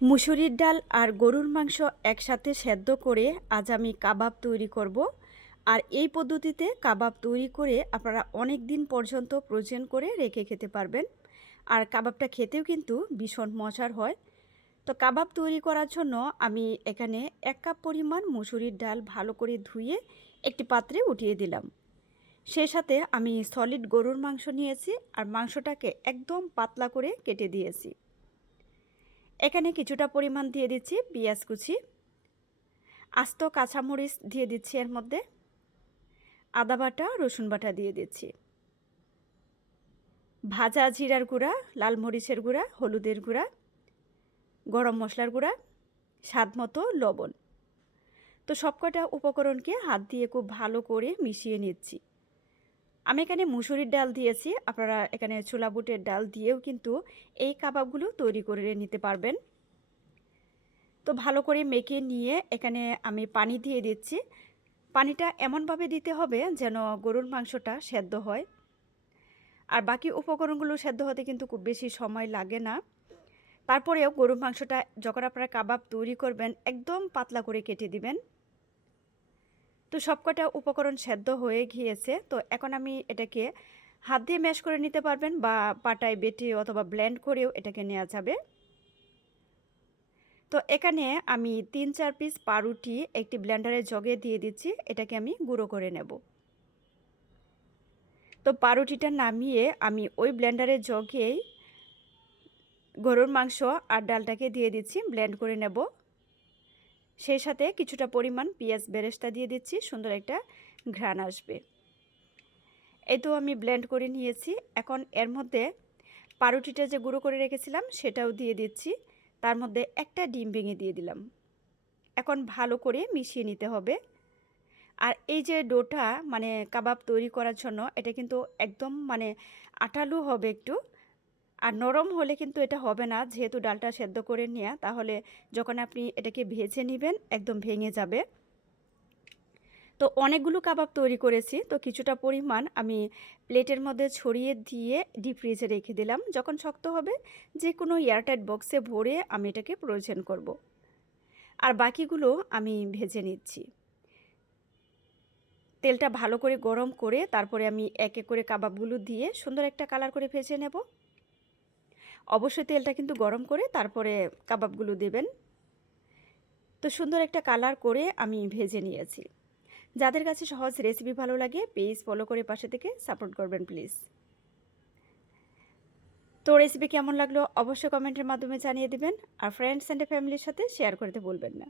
মুসুরির ডাল আর গরুর মাংস একসাথে সেদ্ধ করে আজ আমি কাবাব তৈরি করব। আর এই পদ্ধতিতে কাবাব তৈরি করে আপনারা অনেক দিন পর্যন্ত ফ্রোজেন করে রেখে খেতে পারবেন। আর কাবাবটা খেতেও কিন্তু ভীষণ মজার হয়। তো কাবাব তৈরি করার জন্য আমি এখানে 1 কাপ পরিমাণ মুসুরির ডাল ভালো করে ধুয়ে একটি পাত্রে উঠিয়ে দিলাম। সেই সাথে আমি সলিড গরুর মাংস নিয়েছি আর মাংসটাকে একদম পাতলা করে কেটে দিয়েছি। এখানে কিছুটা পরিমাণ দিয়ে দিচ্ছি পেঁয়াজ কুচি, আস্ত কাঁচামরিচ দিয়ে দিচ্ছি, এর মধ্যে আদা বাটা, রসুন বাটা দিয়ে দিচ্ছি, ভাজা জিরার গুঁড়া, লাল মরিচের গুঁড়া, হলুদের গুঁড়া, গরম মশলার গুঁড়া, স্বাদ মতো লবণ। তো সবকটা উপকরণকে হাত দিয়ে খুব ভালো করে মিশিয়ে নিচ্ছি। আমি এখানে মুসুরির ডাল দিয়েছি, আপনারা এখানে ছোলা বুটের ডাল দিয়েও কিন্তু এই কাবাবগুলো তৈরি করে নিতে পারবেন। তো ভালো করে মেখে নিয়ে এখানে আমি পানি দিয়ে দিচ্ছি। পানিটা এমনভাবে দিতে হবে যেন গরুর মাংসটা সেদ্ধ হয়। আর বাকি উপকরণগুলো সেদ্ধ হতে কিন্তু খুব বেশি সময় লাগে না। তারপরেও গরুর মাংসটা যখন আপনারা কাবাব তৈরি করবেন একদম পাতলা করে কেটে দিবেন। তো সবকটা উপকরণ সেদ্ধ হয়ে গিয়েছে। তো এখন আমি এটাকে হাত দিয়ে ম্যাশ করে নিতে পারবেন বা পাটায় বেটে অথবা ব্লেন্ড করেও এটাকে নেওয়া যাবে। তো এখানে আমি 3-4 পিস পাউরুটি একটি ব্লেন্ডারে জগে দিয়ে দিচ্ছি, এটাকে আমি গুঁড়ো করে নেব। তো পাউরুটিটা নামিয়ে আমি ওই ব্লেন্ডারের জগেই গরুর মাংস আর ডালটাকে দিয়ে দিচ্ছি, ব্লেন্ড করে নেব। সেই সাথে কিছুটা পরিমাণ পেঁয়াজ বেরেস্তা দিয়ে দিচ্ছি, সুন্দর একটা ঘ্রাণ আসবে। এই তো আমি ব্লেন্ড করে নিয়েছি। এখন এর মধ্যে পাউরুটিটা যে গুঁড়ো করে রেখেছিলাম সেটাও দিয়ে দিচ্ছি, তার মধ্যে একটা ডিম ভেঙে দিয়ে দিলাম। এখন ভালো করে মিশিয়ে নিতে হবে। আর এই যে ডোটা মানে কাবাব তৈরি করার জন্য এটা কিন্তু একদম মানে আঠালো হবে একটু, আর নরম হলে কিন্তু এটা হবে না, যেহেতু ডালটা সেদ্ধ করে নেওয়া, তাহলে যখন আপনি এটাকে ভেজে নেবেন একদম ভেঙে যাবে। তো অনেকগুলো কাবাব তৈরি করেছি, তো কিছুটা পরিমাণ আমি প্লেটের মধ্যে ছড়িয়ে দিয়ে ডিপ ফ্রিজে রেখে দিলাম। যখন শক্ত হবে যে কোনো এয়ারটাইট বক্সে ভরে আমি এটাকে ফ্রোজেন করব। আর বাকিগুলো আমি ভেজে নিচ্ছি। তেলটা ভালো করে গরম করে তারপরে আমি এক এক করে কাবাবগুলো দিয়ে সুন্দর একটা কালার করে ভেজে নেব। অবশ্যই তেলটা কিন্তু গরম করে তারপরে কাবাবগুলো দেবেন। তো সুন্দর একটা কালার করে আমি ভেজে নিয়েছি। যাদের কাছে সহজ রেসিপি ভালো লাগে পেজ ফলো করে পাশে থেকে সাপোর্ট করবেন প্লিজ। তো রেসিপি কেমন লাগলো অবশ্যই কমেন্টের মাধ্যমে জানিয়ে দিবেন, আর ফ্রেন্ডস অ্যান্ড ফ্যামিলির সাথে শেয়ার করতে ভুলবেন না।